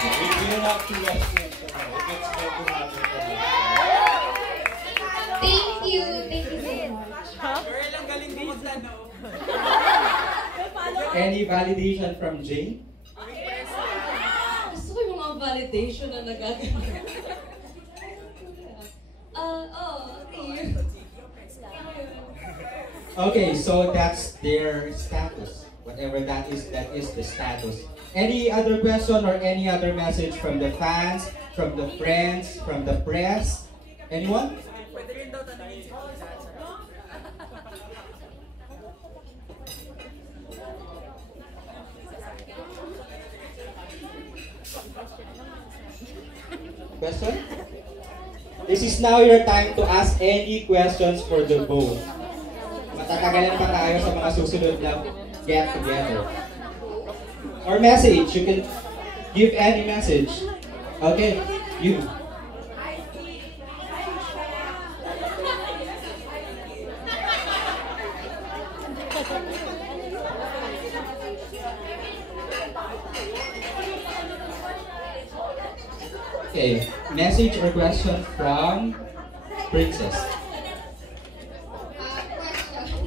We don't have to watch it. If it's going to happen. Thank you so much. Girl, ang galing mo magtanong. Any validation from Jane? Gusto ko yung mga validation na nagagawa. Okay, so that's their status. Whatever that is the status. Any other question or any other message from the fans, from the friends, from the press? Anyone? Pwede rin daw tanongin si Question? This is now your time to ask any questions for the both. Matatagalan pa tayo sa mga susunod na get together. Or message, you can give any message. Okay, you. Okay, message or question from Princess. Question.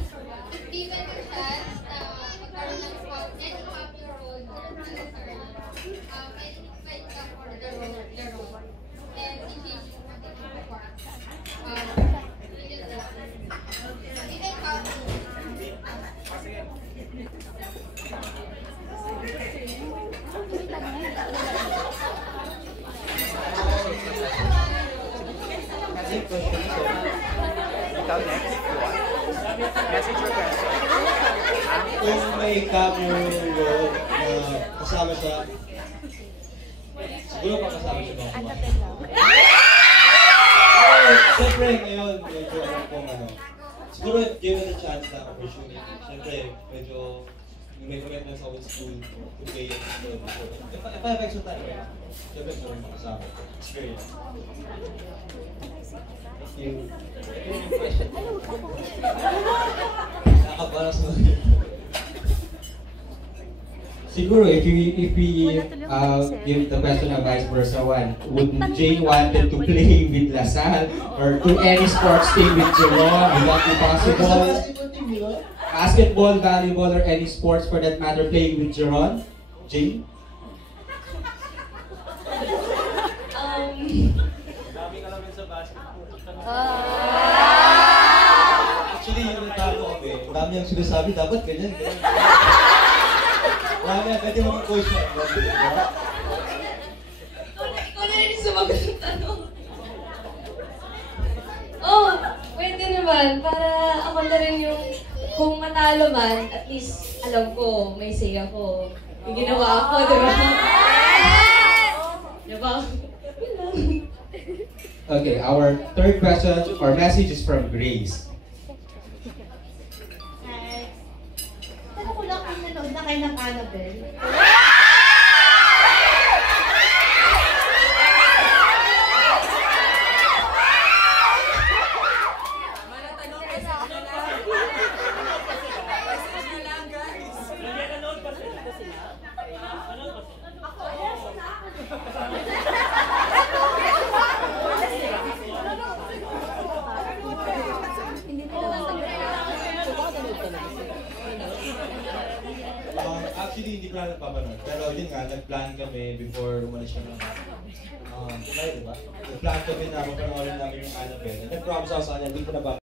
Given the chance na magkaroon ng any popular role in the restaurant, and invite ka for the role, and i-change mo na din yung part. Even how Ikaw next. Message or question? Kung may cameo role na kasama siya, siguro pa kasama siya ba? Siyempre ngayon, medyo alam kong siguro given the chance na opportunity, siyempre medyo may commitment sa old school to play it. If I have extra time, siyempre gusto rin makasama. Experience. Thank you. Nakapara sa Siguro if we give the question of vice versa one, would Jane wanted to play with LaSalle or to any sports team with Jerome? Would that be possible? Basketball, volleyball, or any sports for that matter playing with Jerome? Jane? dami ka namin sa basketball. Actually, yung natalo kami, dami ang sinasabi, dapat ganyan. Dami ang pwede mga coach na. ikaw na rin sumagot ng tanong. Oh, pwede naman. Para ako na rin yung, kung matalo man, at least alam ko, may say ako. Yung ginawa ako, di ba? Di ba? Okay, our third question or message is from Grace. Hi. Tanong ko lang kung nanood na kayo ng Annabelle. Actually, hindi ko na napapanood. Pero yun nga, nag-plan kami before umalis siya ng July, diba? Nag-plan kami na mapanoorin namin yung Annabelle. And nag-promise ako sa kanya, hindi ko na ba